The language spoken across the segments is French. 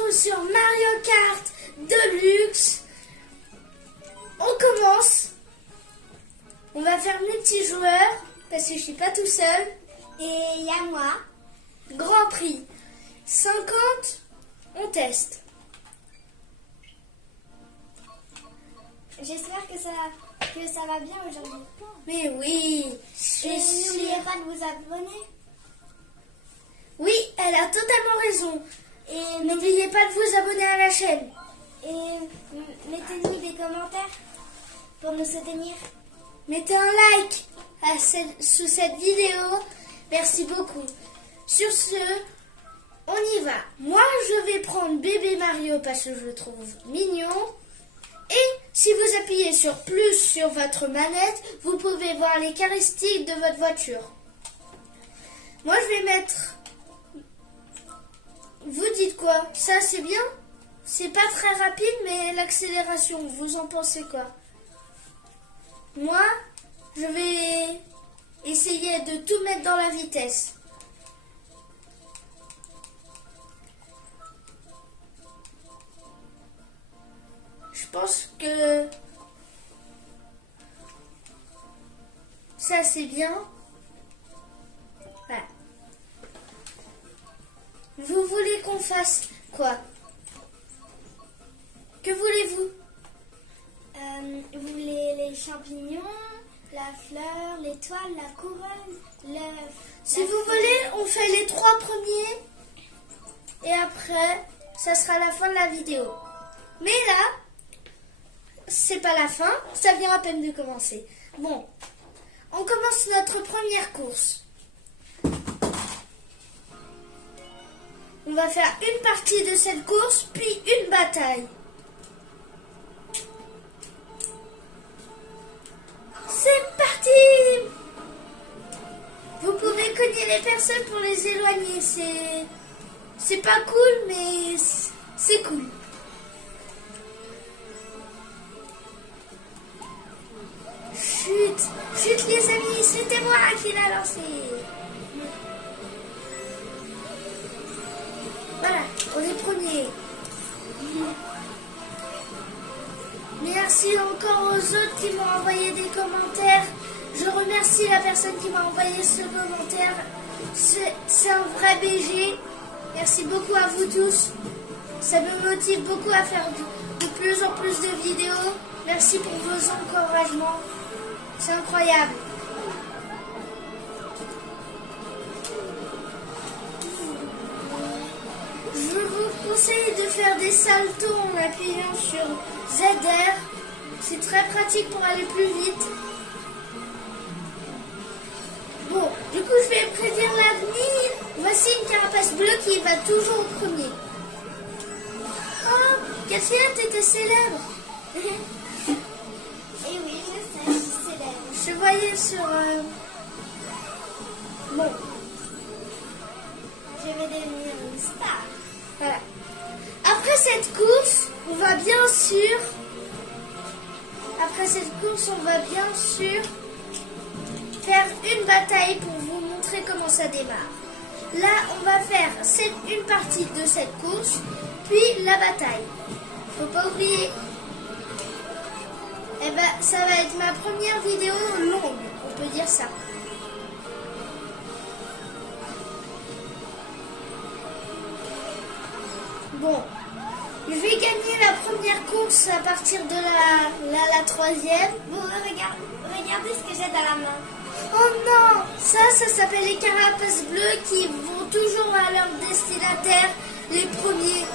retrouve sur Mario Kart Deluxe. On commence. On va faire multijoueur parce que je suis pas tout seul. Et il y a moi. Grand Prix. 50, on teste. J'espère que ça va bien aujourd'hui. Mais oui, Et n'oubliez pas de vous abonner. Oui, elle a totalement raison. Et n'oubliez pas de vous abonner à la chaîne. Et mettez-nous des commentaires pour nous soutenir. Mettez un like sous cette vidéo. Merci beaucoup. Sur ce, on y va. Moi, je vais prendre bébé Mario parce que je le trouve mignon. Et si vous appuyez sur plus sur votre manette, vous pouvez voir les caractéristiques de votre voiture. Moi, je vais mettre... Vous dites quoi? Ça, c'est bien? C'est pas très rapide, mais l'accélération, vous en pensez quoi? Moi, je vais essayer de tout mettre dans la vitesse. Je pense que ça c'est bien. Voilà. Vous voulez qu'on fasse quoi? Que voulez-vous? Vous voulez les champignons, la fleur, l'étoile, la couronne, l'œuf. Si vous voulez, on fait les 3 premiers. Et après, ça sera la fin de la vidéo. Mais là, c'est pas la fin, ça vient à peine de commencer. Bon, on commence notre première course. On va faire une partie de cette course, puis une bataille. C'est parti! Vous pouvez cogner les personnes pour les éloigner. C'est pas cool, mais c'est cool. Chut les amis, c'était moi qui l'a lancé. Voilà, on est premier. Merci encore aux autres qui m'ont envoyé des commentaires. Je remercie la personne qui m'a envoyé ce commentaire. C'est un vrai BG. Merci beaucoup à vous tous. Ça me motive beaucoup à faire de plus en plus de vidéos. Merci pour vos encouragements. C'est incroyable. Je vous conseille de faire des saltos en appuyant sur ZR. C'est très pratique pour aller plus vite. Bon, du coup, je vais prédire l'avenir. Voici une carapace bleue qui va toujours au premier. Oh, Katia, t'étais célèbre. Et oui, je sais, je suis célèbre. Je voyais sur... Bon, Je vais devenir une star. voilà. Après cette course, on va bien sûr... faire une bataille pour vous montrer comment ça démarre. Là, on va faire une partie de cette course, puis la bataille. Faut pas oublier. Eh ben, ça va être ma première vidéo longue, on peut dire ça. Bon, je vais gagner la première course à partir de la troisième. Bon, regardez ce que j'ai dans la main. Oh non, ça s'appelle les carapaces bleues qui vont toujours à leur destinataire, les premiers.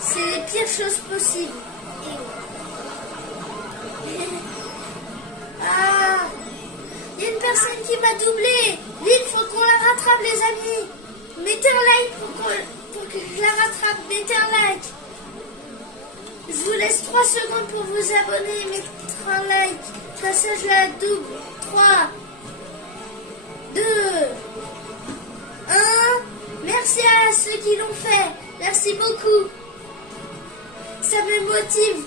C'est les pires choses possibles. Ah, il y a une personne qui m'a doublé. Vite, faut qu'on la rattrape, les amis. Mettez un like pour que je la rattrape. Mettez un like. Je vous laisse 3 secondes pour vous abonner et mettre un like. Comme ça, je la double. 3, 2, 1. Merci à ceux qui l'ont fait. Merci beaucoup. Ça me motive.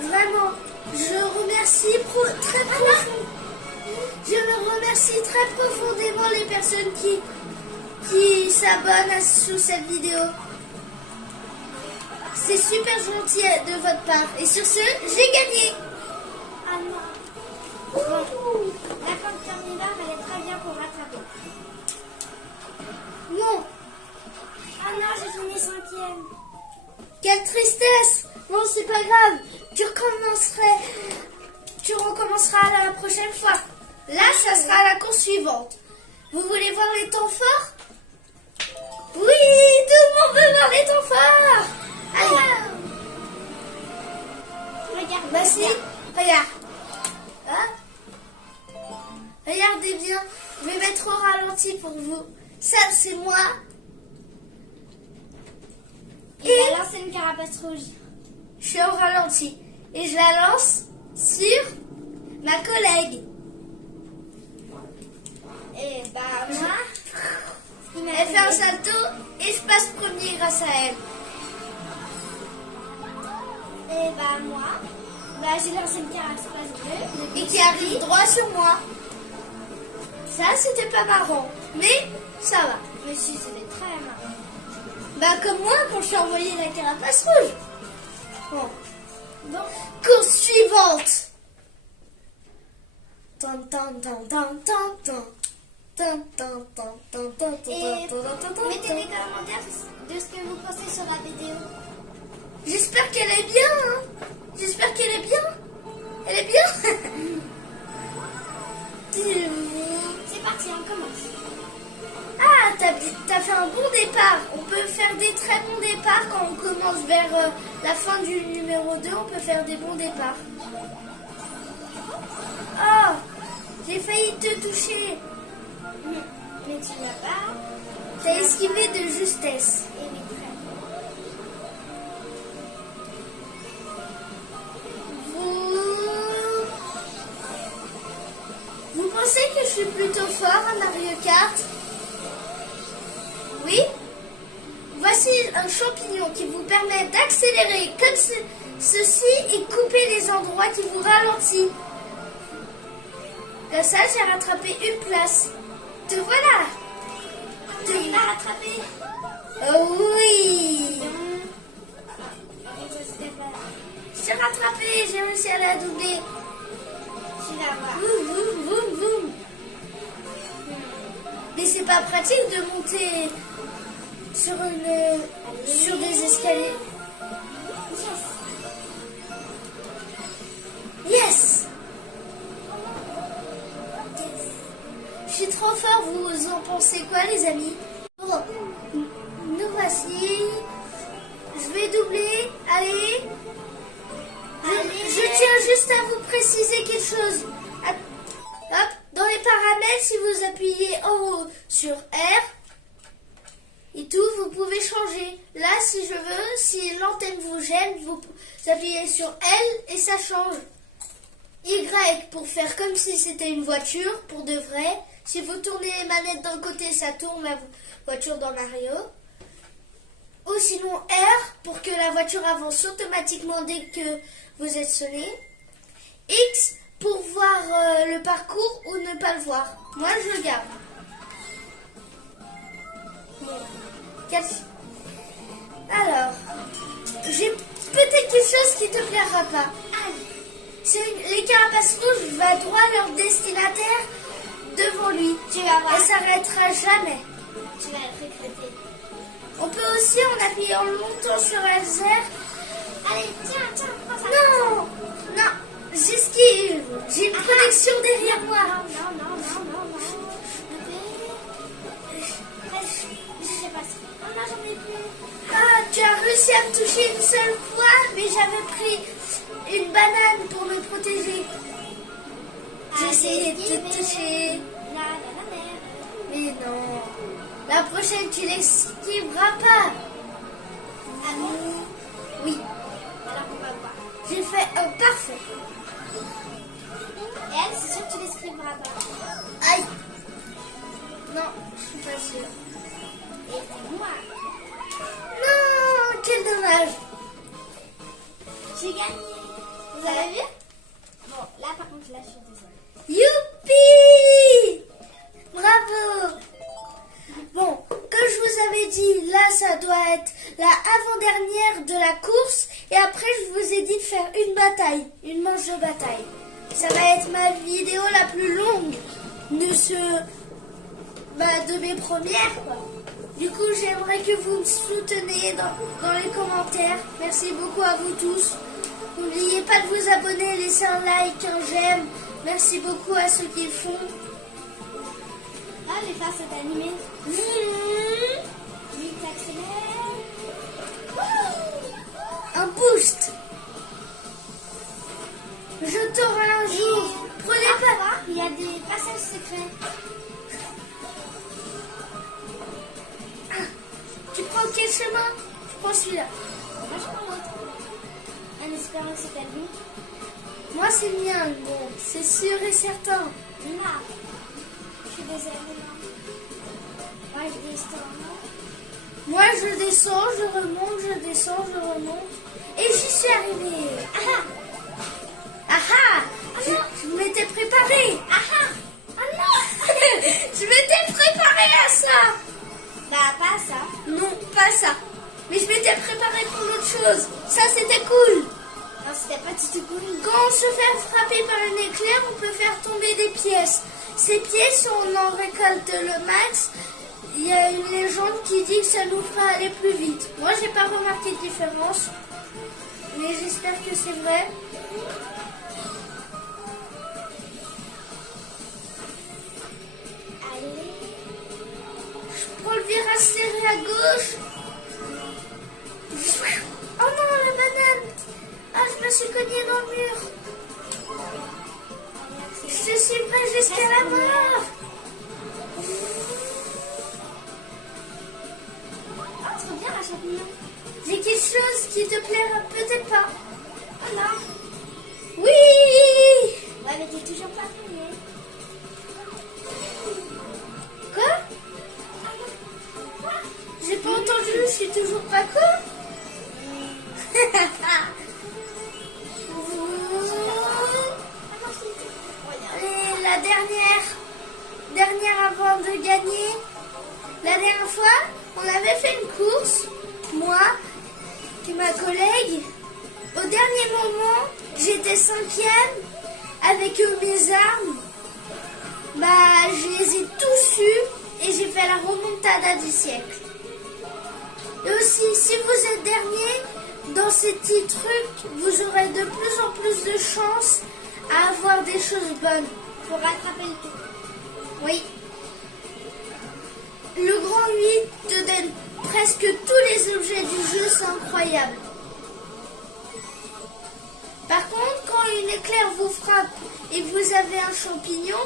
Vraiment. Je remercie très profondément. Je me remercie très profondément les personnes qui s'abonnent sous cette vidéo. C'est super gentil de votre part. Et sur ce, j'ai gagné. Ah non. Bon, la corde carnivore, elle est très bien pour rattraper. Non, Ah non, j'ai fini 5e. quelle tristesse. Bon, c'est pas grave. Tu recommenceras la prochaine fois. Là, ça sera la course suivante. Vous voulez voir les temps forts? Oui, tout le monde veut voir les temps forts. Allez. Regarde. Vas-y, regarde. Hein? Regardez bien. Je vais mettre au ralenti pour vous. Ça, c'est moi. Il va lancer une carapace rouge. Je suis au ralenti. Et je la lance sur ma collègue. Et bah moi, Elle fait un salto et je passe premier grâce à elle. Et bah moi, j'ai lancé une carapace bleue. Et qui arrive droit sur moi. Ça, c'était pas marrant. Mais ça va. Mais si, c'était très marrant. Bah comme moi quand je suis envoyé la carapace rouge. Bon. Bon, Course suivante. Tan, tan, tan, tan, tan, tan. Tan, tan, tan, tan, tan, tan, et tan, tan, tan, tan. mettez des commentaires de ce que vous pensez sur la vidéo. J'espère qu'elle est bien. Hein. J'espère qu'elle est bien. Elle est bien. C'est parti, on commence. Ah, t'as fait un bon départ. On peut faire des très bons départs quand on commence vers la fin du numéro 2. On peut faire des bons départs. Oh, j'ai failli te toucher. Mais tu l'as pas. T'as esquivé de justesse. Et oui, très Vous pensez que je suis plutôt fort à Mario Kart? Oui. Voici un champignon qui vous permet d'accélérer comme ceci et couper les endroits qui vous ralentissent. Comme ça, j'ai rattrapé une place. Te voilà. bien. Il va rattraper. Oh oui. Ça, c'était pas. J'ai rattrapé, j'ai réussi à la doubler. Tu vas voir. Vroom, vroom, vroom, vroom. Mais c'est pas pratique de monter sur des escaliers. Yes. Je suis trop fort, vous en pensez quoi les amis? Bon, nous voici. Je vais doubler, allez. Je tiens juste à vous préciser quelque chose. Hop, dans les paramètres, si vous appuyez en haut sur R et tout, vous pouvez changer. Là, si je veux, si l'antenne vous gêne, vous appuyez sur L et ça change. Y pour faire comme si c'était une voiture, pour de vrai. Si vous tournez les manettes d'un côté, ça tourne la voiture dans Mario. Ou sinon R pour que la voiture avance automatiquement dès que vous êtes sonné. X pour voir le parcours ou ne pas le voir. Moi, je le garde. Alors, j'ai peut-être quelque chose qui te plaira pas. Les carapaces rouges va droit à leur destinataire devant lui. Tu vas voir. Elle s'arrêtera jamais. Tu vas être regretter. On peut aussi, en appuyant longtemps sur LZ. Allez, tiens, prends ça. Non, non, j'esquive. J'ai une protection derrière moi. Non. Je sais pas si. Oh non, j'en ai plus. Ah, tu as réussi à me toucher une seule fois, mais j'avais pris une banane pour me protéger. J'ai essayé de te toucher. Mais non. La prochaine, tu l'esquiveras pas. Ah bon? Oui, Alors on va voir. j'ai fait un parfait. Et elle, c'est sûr que tu l'escriveras pas. Aïe. Non, je suis pas sûre. Et c'est moi. Non, quel dommage. J'ai gagné. Vous avez vu? Bon, là par contre, là je suis désolée. Youpi! Bravo! Bon, comme je vous avais dit, là, ça doit être la avant-dernière de la course. Et après, je vous ai dit de faire une bataille, une manche de bataille. Ça va être ma vidéo la plus longue de mes premières, quoi. Du coup, j'aimerais que vous me souteniez dans les commentaires. Merci beaucoup à vous tous. N'oubliez pas de vous abonner, laisser un like, un j'aime. Merci beaucoup à ceux qui le font. Ah, les faces sont animées. Lui, t'accélères. Un boost. Je t'aurai un jour. Prenez pas. Il y a des passages secrets. Tu prends quel chemin? Je prends celui-là. Moi, je prends l'autre. En espérant que c'est à lui. Moi, c'est le mien. Bon, c'est sûr et certain. Là. Je suis désolée. Moi, je descends. Moi, je descends, je remonte, je descends, je remonte. Et j'y suis arrivée. Ah Ah je m'étais préparée. ah non. Je m'étais préparée à ça. Bah, pas ça. Non, pas ça. Mais je m'étais préparée pour autre chose. Ça, c'était cool. Non, c'était pas du tout cool. Quand on se fait frapper par un éclair, on peut faire tomber des pièces. Ces pièces, on en récolte le max. Il y a une légende qui dit que ça nous fera aller plus vite. Moi, j'ai pas remarqué de différence. Mais j'espère que c'est vrai. Allez. Je prends le virage serré à gauche. Oh non, la banane. Ah, je me suis cognée dans le mur. Je suis prêt jusqu'à la mort. Oh, trop bien la champignon. J'ai quelque chose qui te plaira peut-être pas. Oh non. Oui. Ouais, mais t'es toujours pas premier. Quoi? J'ai pas entendu, je suis toujours pas quoi? Et la dernière avant de gagner. La dernière fois, on avait fait une course, moi et ma collègue. Au dernier moment, j'étais 5e avec mes armes. Bah, je les ai tous eus et j'ai fait la remontada du siècle. Et aussi, si vous êtes dernier dans ces petits trucs, vous aurez de plus en plus de chances à avoir des choses bonnes. Pour rattraper le tout. Oui. Le grand 8 te donne presque tous les objets du jeu, c'est incroyable. Par contre, quand une éclair vous frappe et que vous avez un champignon,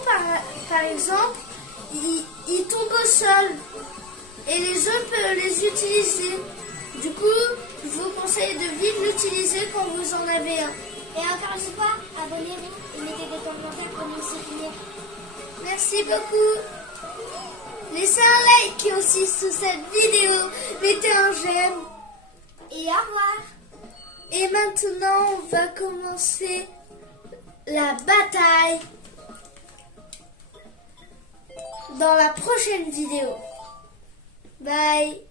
par exemple, il tombe au sol et les autres peuvent les utiliser. Du coup, je vous conseille de vite l'utiliser quand vous en avez un. Et encore une fois, abonnez-vous et mettez des commentaires pour nous soutenir. Merci beaucoup. Laissez un like aussi sous cette vidéo. Mettez un j'aime. Et au revoir. Et maintenant, on va commencer la bataille dans la prochaine vidéo. Bye.